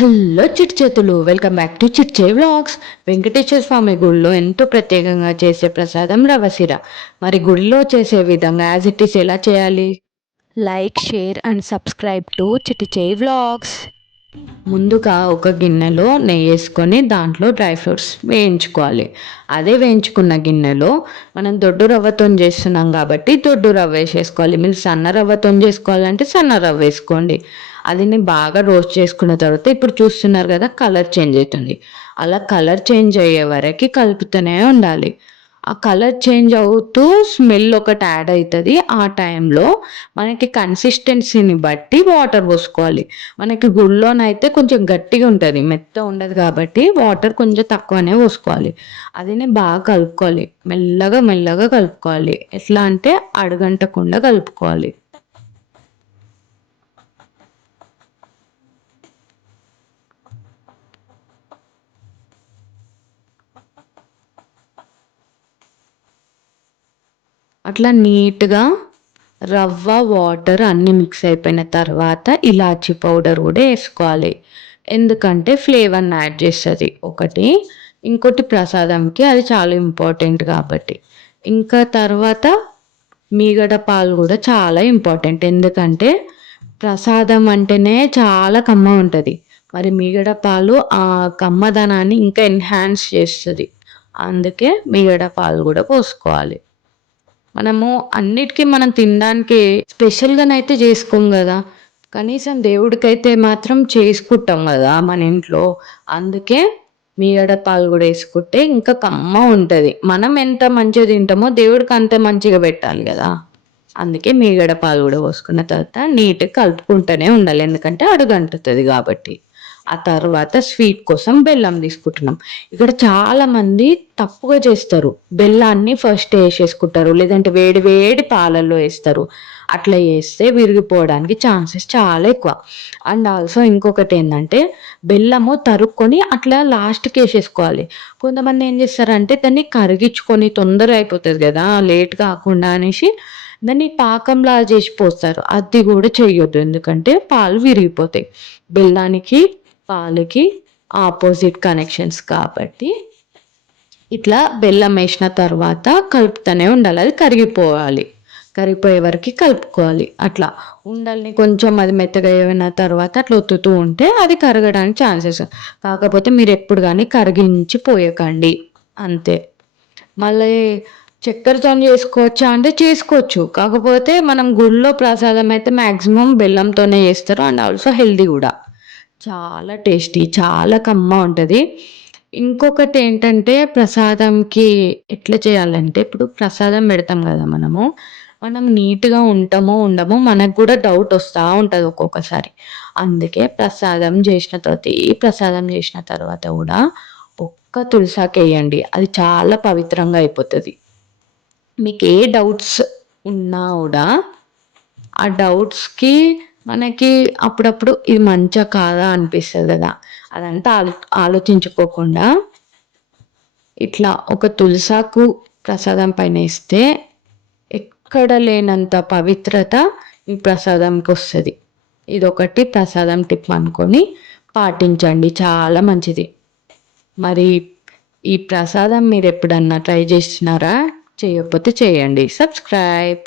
Hello చిట్ చేతులు welcome back to చిట్ చే వ్లాగ్స్. వెంకటేశ్వర స్వామి గుడిలో ఎంతో ప్రత్యేకంగా చేసే ప్రసాదం రవసిర మరి గుడిలో చేసే విధంగా యాజ్ ఇట్ ఈస్ ఎలా చేయాలి? Like share and subscribe to Chitti చే వ్లాగ్స్. ముందుగా ఒక గిన్నెలో నెయ్యి వేసుకొని దాంట్లో డ్రై ఫ్రూట్స్ వేయించుకోవాలి. అదే వేయించుకున్న గిన్నెలో మనం దొడ్డు రవ్వతో చేస్తున్నాం కాబట్టి దొడ్డు రవ్వ వేసేసుకోవాలి. మీరు సన్న రవ్వతో చేసుకోవాలంటే సన్న రవ్వ వేసుకోండి. అది బాగా రోస్ట్ చేసుకున్న తర్వాత ఇప్పుడు చూస్తున్నారు కదా కలర్ చేంజ్ అవుతుంది. అలా కలర్ చేంజ్ అయ్యే వరకు కలుపుతూనే ఉండాలి. ఆ కలర్ చేంజ్ అవుతూ స్మెల్ ఒకటి యాడ్ అవుతుంది. ఆ టైంలో మనకి కన్సిస్టెన్సీని బట్టి వాటర్ పోసుకోవాలి. మనకి గుళ్ళోనైతే కొంచెం గట్టిగా ఉంటుంది మెత్త ఉండదు కాబట్టి వాటర్ కొంచెం తక్కువనే పోసుకోవాలి. అదినే బాగా కలుపుకోవాలి. మెల్లగా మెల్లగా కలుపుకోవాలి. ఎట్లా అంటే అడుగంటకుండా కలుపుకోవాలి. అట్లా నీట్గా రవ్వ వాటర్ అన్నీ మిక్స్ అయిపోయిన తర్వాత ఇలాచీ పౌడర్ కూడా వేసుకోవాలి. ఎందుకంటే ఫ్లేవర్ని యాడ్ చేస్తుంది. ఒకటి ఇంకోటి ప్రసాదంకి అది చాలా ఇంపార్టెంట్ కాబట్టి. ఇంకా తర్వాత మీగడ పాలు కూడా చాలా ఇంపార్టెంట్. ఎందుకంటే ప్రసాదం అంటేనే చాలా కమ్మ ఉంటుంది. మరి మీగడ పాలు ఆ కమ్మదనాన్ని ఇంకా ఎన్హాన్స్ చేస్తుంది. అందుకే మీగడ పాలు కూడా పోసుకోవాలి. మనము అన్నిటికీ మనం తినడానికి స్పెషల్గానైతే చేసుకోం కదా. కనీసం దేవుడికైతే మాత్రం చేసుకుంటాం కదా మన ఇంట్లో. అందుకే మీగడ పాలు కూడా వేసుకుంటే ఇంకా కమ్మ ఉంటుంది. మనం ఎంత మంచిగా తింటామో దేవుడికి అంత మంచిగా పెట్టాలి కదా. అందుకే మీగడ పాలు కూడా పోసుకున్న తర్వాత నీట్గా కలుపుకుంటూనే ఉండాలి. ఎందుకంటే అడుగంటుతుంది కాబట్టి. ఆ తర్వాత స్వీట్ కోసం బెల్లం తీసుకుంటున్నాం. ఇక్కడ చాలా మంది తప్పుగా చేస్తారు. బెల్లాన్ని ఫస్ట్ వేసేసుకుంటారు లేదంటే వేడి వేడి పాలల్లో వేస్తారు. అట్లా వేస్తే విరిగిపోవడానికి ఛాన్సెస్ చాలా ఎక్కువ. అండ్ ఆల్సో ఇంకొకటి ఏంటంటే బెల్లము తరుక్కొని అట్లా లాస్ట్కి వేసేసుకోవాలి. కొంతమంది ఏం చేస్తారంటే దాన్ని కరిగించుకొని తొందర అయిపోతుంది కదా లేట్ కాకుండా అనేసి దాన్ని పాకంలా చేసి పోస్తారు. అది కూడా చేయొద్దు ఎందుకంటే పాలు విరిగిపోతాయి. బెల్లానికి పాలకి ఆపోజిట్ కనెక్షన్స్ కాబట్టి ఇట్లా బెల్లం వేసిన తర్వాత కలుపుతూనే ఉండాలి. అది కరిగిపోవాలి. కరిగిపోయే వరకు కలుపుకోవాలి. అట్లా ఉండల్ని కొంచెం అది మెత్తగా అయిన తర్వాత అట్లా ఒత్తుతూ ఉంటే అది కరగడానికి ఛాన్సెస్ కాకపోతే మీరు ఎప్పుడు కానీ కరిగించి పోయకండి అంతే. మళ్ళీ చక్కెరతో చేసుకోవచ్చా అంటే చేసుకోవచ్చు. కాకపోతే మనం గుళ్ళో ప్రసాదం అయితే మ్యాక్సిమం బెల్లంతోనే చేస్తారు. అండ్ ఆల్సో హెల్దీ కూడా. చాలా టేస్టీ చాలా కమ్మ ఉంటుంది. ఇంకొకటి ఏంటంటే ప్రసాదంకి ఎట్లా చేయాలంటే ఇప్పుడు ప్రసాదం పెడతాం కదా మనము మనం నీట్గా ఉంటామో ఉండమో మనకు కూడా డౌట్ వస్తూ ఉంటుంది ఒక్కొక్కసారి. అందుకే ప్రసాదం చేసిన తర్వాత ఏ ప్రసాదం చేసిన తర్వాత కూడా ఒక్క తులసాకి వేయండి అది చాలా పవిత్రంగా అయిపోతుంది. మీకు ఏ డౌట్స్ ఉన్నా కూడా ఆ డౌట్స్కి మనకి అప్పుడప్పుడు ఇది మంచా కాదా అనిపిస్తుంది కదా. అదంతా ఆలో ఆలోచించుకోకుండా ఇట్లా ఒక తులసాకు ప్రసాదం పైన ఇస్తే ఎక్కడ లేనంత పవిత్రత ఈ ప్రసాదంకి వస్తుంది. ఇదొకటి ప్రసాదం టిప్ అనుకొని పాటించండి. చాలా మంచిది. మరి ఈ ప్రసాదం మీరు ఎప్పుడన్నా ట్రై చేసినారా? చేయకపోతే చేయండి. సబ్స్క్రైబ్.